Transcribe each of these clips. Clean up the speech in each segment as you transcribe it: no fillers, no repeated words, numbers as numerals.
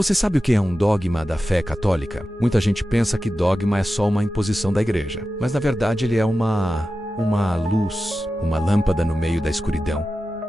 Você sabe o que é um dogma da fé católica? Muita gente pensa que dogma é só uma imposição da igreja, mas na verdade ele é uma luz, uma lâmpada no meio da escuridão,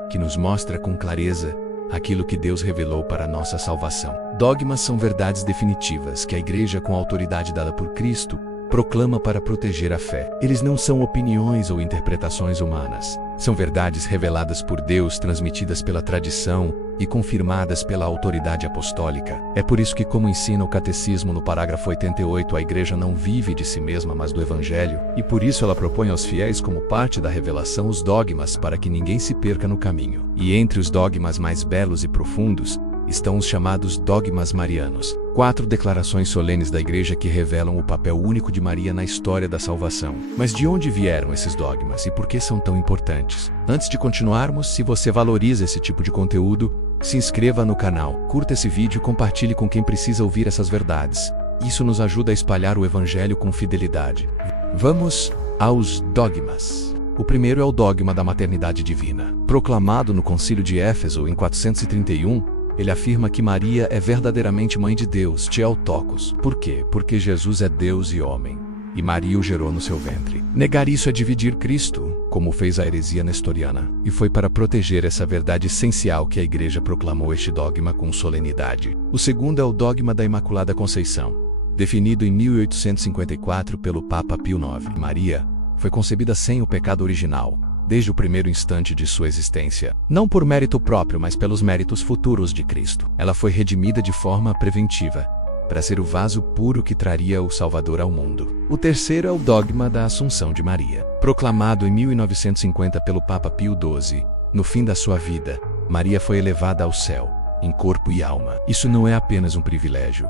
que nos mostra com clareza aquilo que Deus revelou para a nossa salvação. Dogmas são verdades definitivas que a igreja, com a autoridade dada por Cristo, proclama para proteger a fé. Eles não são opiniões ou interpretações humanas. São verdades reveladas por Deus, transmitidas pela tradição e confirmadas pela autoridade apostólica. É por isso que, como ensina o Catecismo no parágrafo 88, a Igreja não vive de si mesma, mas do Evangelho, e por isso ela propõe aos fiéis como parte da revelação os dogmas para que ninguém se perca no caminho. E entre os dogmas mais belos e profundos estão os chamados dogmas marianos, 4 declarações solenes da Igreja que revelam o papel único de Maria na história da salvação. Mas de onde vieram esses dogmas e por que são tão importantes? Antes de continuarmos, se você valoriza esse tipo de conteúdo, se inscreva no canal, curta esse vídeo e compartilhe com quem precisa ouvir essas verdades. Isso nos ajuda a espalhar o Evangelho com fidelidade. Vamos aos dogmas. O primeiro é o dogma da maternidade divina. Proclamado no Concílio de Éfeso em 431, ele afirma que Maria é verdadeiramente mãe de Deus, Theotokos. Por quê? Porque Jesus é Deus e homem, e Maria o gerou no seu ventre. Negar isso é dividir Cristo, como fez a heresia nestoriana, e foi para proteger essa verdade essencial que a Igreja proclamou este dogma com solenidade. O segundo é o dogma da Imaculada Conceição. Definido em 1854 pelo Papa Pio IX, Maria foi concebida sem o pecado original, desde o primeiro instante de sua existência. Não por mérito próprio, mas pelos méritos futuros de Cristo. Ela foi redimida de forma preventiva, para ser o vaso puro que traria o Salvador ao mundo. O terceiro é o dogma da Assunção de Maria. Proclamado em 1950 pelo Papa Pio XII, no fim da sua vida, Maria foi elevada ao céu, em corpo e alma. Isso não é apenas um privilégio,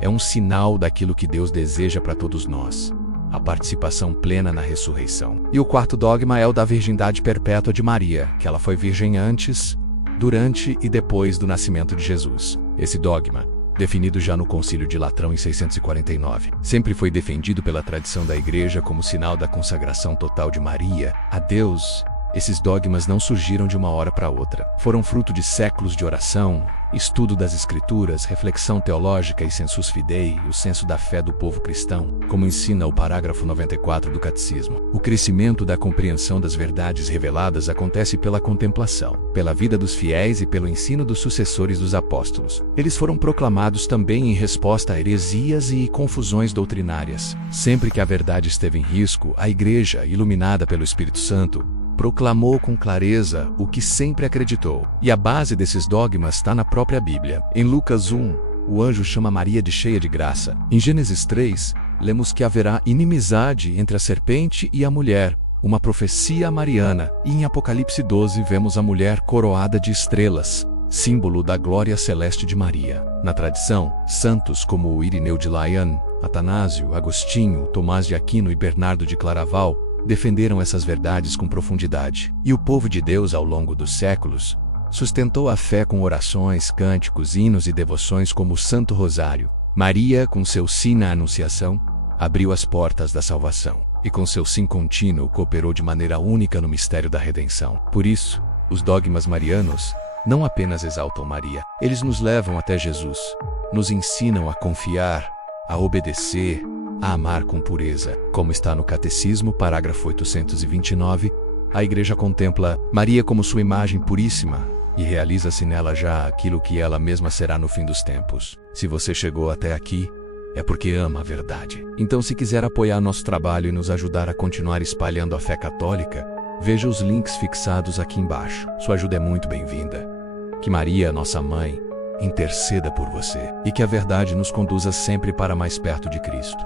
é um sinal daquilo que Deus deseja para todos nós: a participação plena na ressurreição. E o quarto dogma é o da virgindade perpétua de Maria, que ela foi virgem antes, durante e depois do nascimento de Jesus. Esse dogma, definido já no Concílio de Latrão em 649, sempre foi defendido pela tradição da Igreja como sinal da consagração total de Maria a Deus. Esses dogmas não surgiram de uma hora para outra. Foram fruto de séculos de oração, estudo das Escrituras, reflexão teológica e sensus fidei, o senso da fé do povo cristão, como ensina o parágrafo 94 do Catecismo. O crescimento da compreensão das verdades reveladas acontece pela contemplação, pela vida dos fiéis e pelo ensino dos sucessores dos apóstolos. Eles foram proclamados também em resposta a heresias e confusões doutrinárias. Sempre que a verdade esteve em risco, a Igreja, iluminada pelo Espírito Santo, proclamou com clareza o que sempre acreditou. E a base desses dogmas está na própria Bíblia. Em Lucas 1, o anjo chama Maria de cheia de graça. Em Gênesis 3, lemos que haverá inimizade entre a serpente e a mulher, uma profecia mariana. E em Apocalipse 12 vemos a mulher coroada de estrelas, símbolo da glória celeste de Maria. Na tradição, santos como Irineu de Lyon, Atanásio, Agostinho, Tomás de Aquino e Bernardo de Claraval defenderam essas verdades com profundidade. E o povo de Deus, ao longo dos séculos, sustentou a fé com orações, cânticos, hinos e devoções como o Santo Rosário. Maria, com seu sim na Anunciação, abriu as portas da salvação, e com seu sim contínuo cooperou de maneira única no mistério da redenção. Por isso, os dogmas marianos não apenas exaltam Maria, eles nos levam até Jesus, nos ensinam a confiar, a obedecer, a amar com pureza. Como está no Catecismo, parágrafo 829, a Igreja contempla Maria como sua imagem puríssima e realiza-se nela já aquilo que ela mesma será no fim dos tempos. Se você chegou até aqui, é porque ama a verdade. Então, se quiser apoiar nosso trabalho e nos ajudar a continuar espalhando a fé católica, veja os links fixados aqui embaixo. Sua ajuda é muito bem-vinda. Que Maria, nossa mãe, interceda por você e que a verdade nos conduza sempre para mais perto de Cristo.